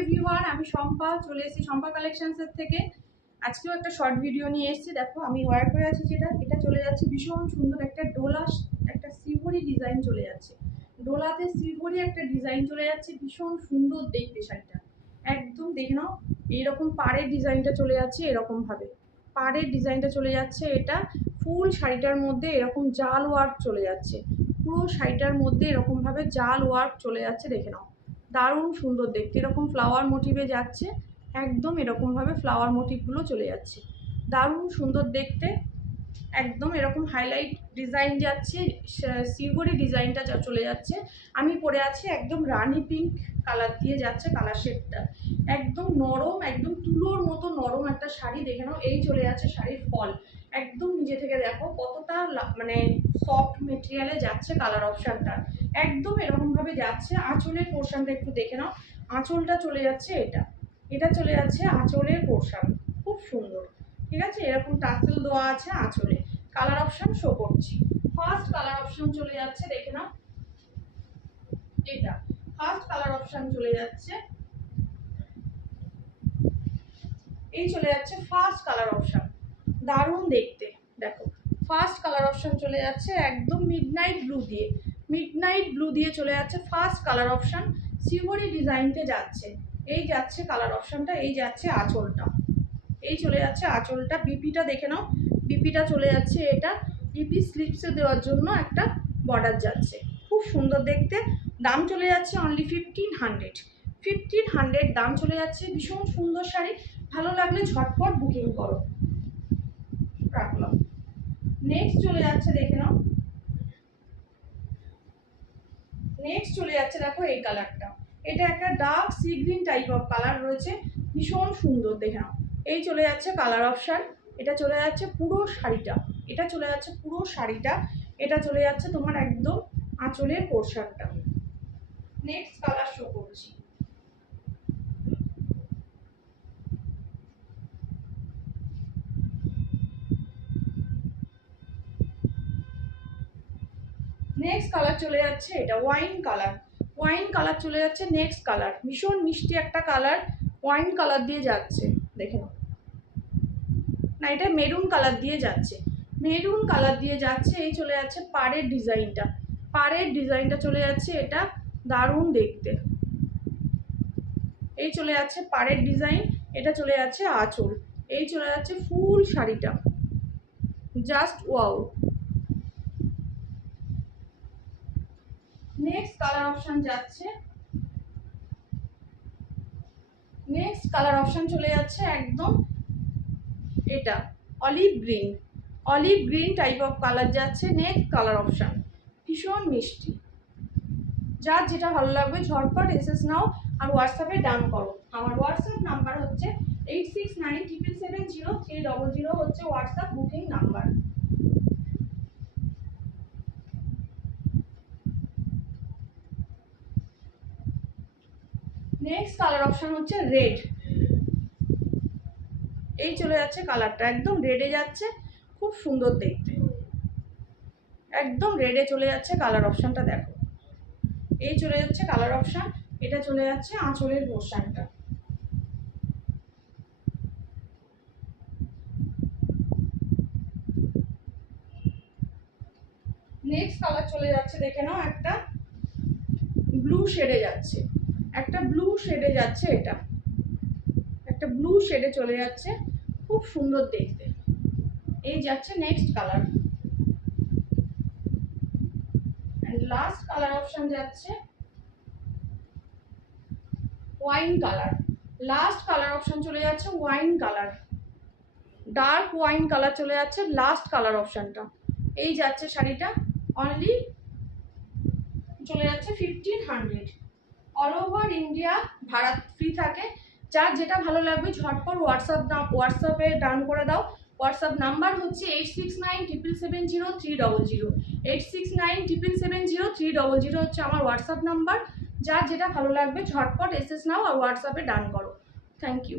Everyone, আমি শম্পা চলে এসেছি শম্পা কালেকশনসের থেকে। আজকেও একটা শর্ট ভিডিও নিয়ে এসেছি। দেখো আমি ওয়্যার করে আছি, এটা চলে যাচ্ছে ভীষণ সুন্দর একটা ডোলা, একটা সিভরি ডিজাইন চলে যাচ্ছে। ডোলাতে সিভরি একটা ডিজাইন চলে যাচ্ছে, ভীষণ সুন্দর দেখতে শাড়িটা। একদম দেখে নাও, এইরকম পাড়ের ডিজাইনটা চলে যাচ্ছে, এরকম ভাবে পাড়ের ডিজাইনটা চলে যাচ্ছে। এটা ফুল শাড়িটার মধ্যে এরকম জাল ওয়ার্ক চলে যাচ্ছে, পুরো শাড়িটার মধ্যে এরকম ভাবে জাল ওয়ার্ক চলে যাচ্ছে। দেখে নাও, দারুণ সুন্দর দেখতে। এরকম ফ্লাওয়ার মোটিভে যাচ্ছে, একদম এরকমভাবে ফ্লাওয়ার মোটিভগুলো চলে যাচ্ছে, দারুণ সুন্দর দেখতে। একদম এরকম হাইলাইট ডিজাইন যাচ্ছে, সিলভারি ডিজাইনটা চলে যাচ্ছে। আমি পরে আছি একদম রানি পিঙ্ক কালার দিয়ে যাচ্ছে কালার শেডটা, একদম নরম, একদম তুলোর মতো নরম একটা শাড়ি। দেখে নাও, এই চলে যাচ্ছে শাড়ির ফল। একদম নিজে থেকে দেখো কতটা মানে সফট মেটেরিয়ালে যাচ্ছে কালার অপশানটা, একদম এরকমভাবে যাচ্ছে। আঁচলের পোর্শনটা একটু দেখে নাও, আঁচলটা চলে যাচ্ছে, এটা চলে যাচ্ছে আঁচলের পোর্শন, খুব সুন্দর। ঠিক আছে, এরকম টাসেল দেওয়া আছে আঁচলে। কালার অপশন শো করছি। ফার্স্ট কালার অপশন চলে যাচ্ছে, দেখে নাও, এটা ফার্স্ট কালার অপশন চলে যাচ্ছে, এই চলে যাচ্ছে ফার্স্ট কালার অপশন, দারুণ দেখতে। দেখো ফার্স্ট কালার অপশন চলে যাচ্ছে একদম মিডনাইট ব্লু দিয়ে চলে যাচ্ছে ফার্স্ট কালার অপশন। সিভরি ডিজাইনতে যাচ্ছে, এই যাচ্ছে কালার অপশনটা, এই যাচ্ছে আঁচলটা, এই চলে যাচ্ছে আঁচলটা। বিপিটা দেখে নাও, বিপিটা চলে যাচ্ছে, এটা বিপি স্লিপসে দেওয়ার জন্য একটা বর্ডার যাচ্ছে, খুব সুন্দর দেখতে। দাম চলে যাচ্ছে অনলি 1500 দাম চলে যাচ্ছে। ভীষণ সুন্দর শাড়ি, ভালো লাগলে ঝটপট বুকিং করো। রাখলাম। নেক্সট চলে যাচ্ছে, দেখে নাও, নেক্সট চলে যাচ্ছে, দেখো এই কালারটা, এটা একটা dark sea green type of colour রয়েছে, ভীষণ সুন্দর। দেখে নাও, এই চলে যাচ্ছে কালার অপশান। এটা চলে যাচ্ছে পুরো শাড়িটা, এটা চলে যাচ্ছে পুরো শাড়িটা, এটা চলে যাচ্ছে তোমার একদম আঁচলের পোর্শনটা। নেক্সট কালার শো করছি। নেক্সট কালার চলে যাচ্ছে, এটা ওয়াইন কালার চলে যাচ্ছে। নেক্সট কালার ভীষণ মিষ্টি একটা কালার, ওয়াইন কালার দিয়ে যাচ্ছে। দেখে নাও, না এটা মেরুন কালার দিয়ে যাচ্ছে, মেরুন কালার দিয়ে যাচ্ছে। এই চলে যাচ্ছে পাড়ের ডিজাইনটা চলে যাচ্ছে, এটা দারুণ দেখতে। এই চলে যাচ্ছে পাড়ের ডিজাইন, এটা চলে যাচ্ছে আঁচল, এই চলে যাচ্ছে ফুল শাড়িটা, just wow. Next colour option যাচ্ছে, নেক্সট কালার অপশন চলে যাচ্ছে একদম এটা olive green type of colour যাচ্ছে। নেক্সট কালার অপশন ভীষণ মিষ্টি, যার যেটা ভালো লাগবে ঝটপট এসএস নাও আর হোয়াটসঅ্যাপে ডান করো। আমার হোয়াটসঅ্যাপ নাম্বার হচ্ছে 8697770300 হচ্ছে WhatsApp booking number. Next colour option হচ্ছে রেড, এই চলে যাচ্ছে কালারটা, একদম রেডে যাচ্ছে, খুব সুন্দর দেখতে, একদম রেডে চলে যাচ্ছে কালার অপশনটা। দেখো এই চলে যাচ্ছে কালার অপশন, এটা চলে যাচ্ছে আঁচলের পোর্শনটা। নেক্সট কালার চলে যাচ্ছে, দেখে নাও, একটা ব্লু শেডে যাচ্ছে, এটা একটা ব্লু শেডে চলে যাচ্ছে, খুব সুন্দর দেখতে। এই যাচ্ছে next colour, and last colour option যাচ্ছে wine colour. Last colour option চলে যাচ্ছে wine colour, dark wine colour চলে যাচ্ছে লাস্ট কালার অপশনটা। এই যাচ্ছে শাড়িটা, অনলি চলে যাচ্ছে 1500। অল ওভার ইন্ডিয়া ভাড়া ফ্রি থাকে। যার যেটা ভালো লাগবে ঝটপট হোয়াটসঅ্যাপে ডান করে দাও। হোয়াটসঅ্যাপ নাম্বার হচ্ছে 8697770300, 8697770300 হচ্ছে আমার হোয়াটসঅ্যাপ নাম্বার। যার যেটা ভালো লাগবে ঝটপট এসএস নাও আর হোয়াটসঅ্যাপে ডান করো। Thank you.